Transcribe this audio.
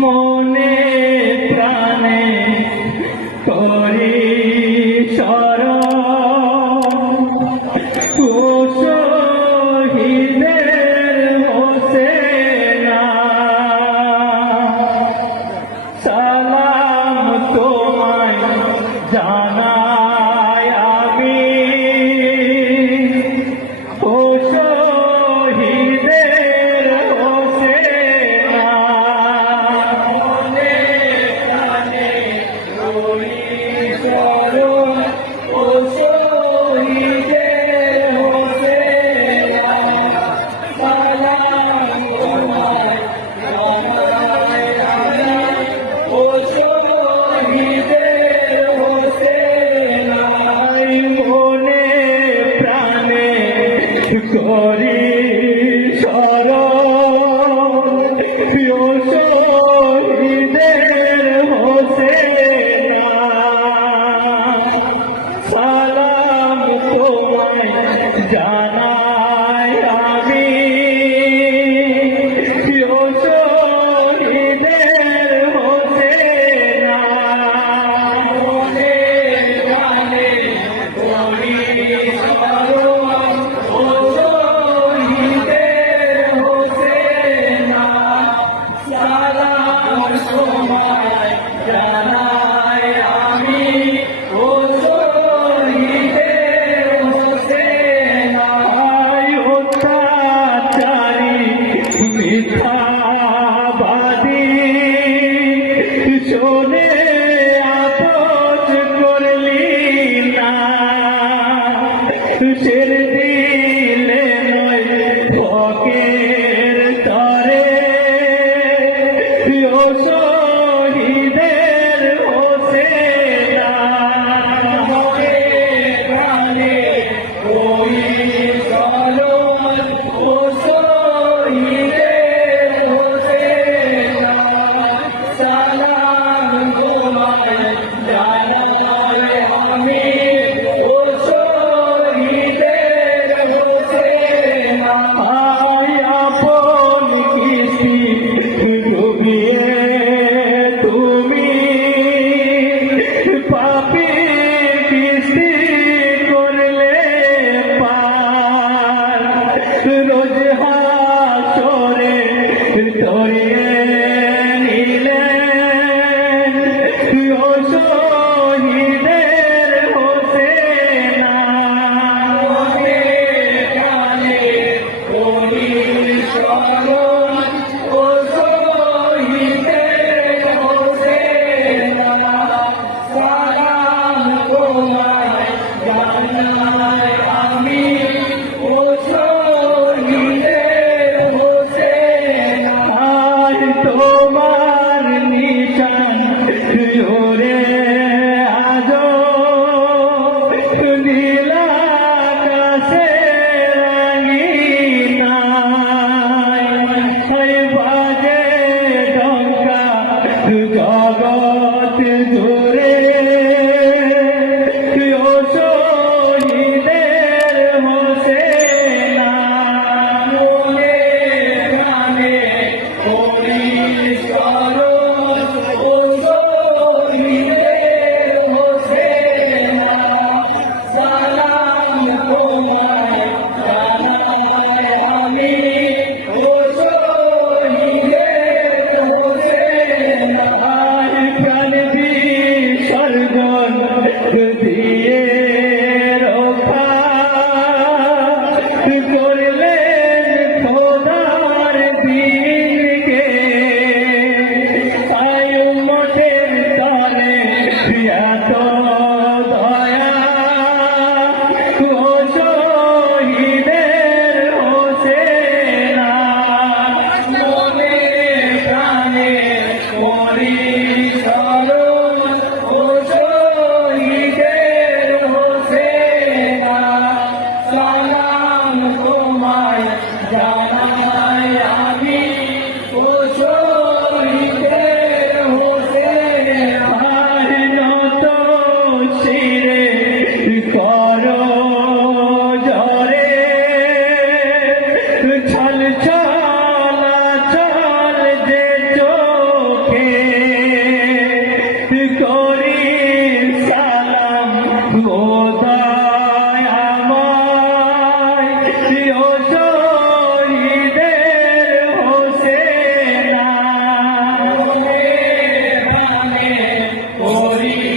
মনে প্রাণে করি শরণ Hare Hallelujah. 俺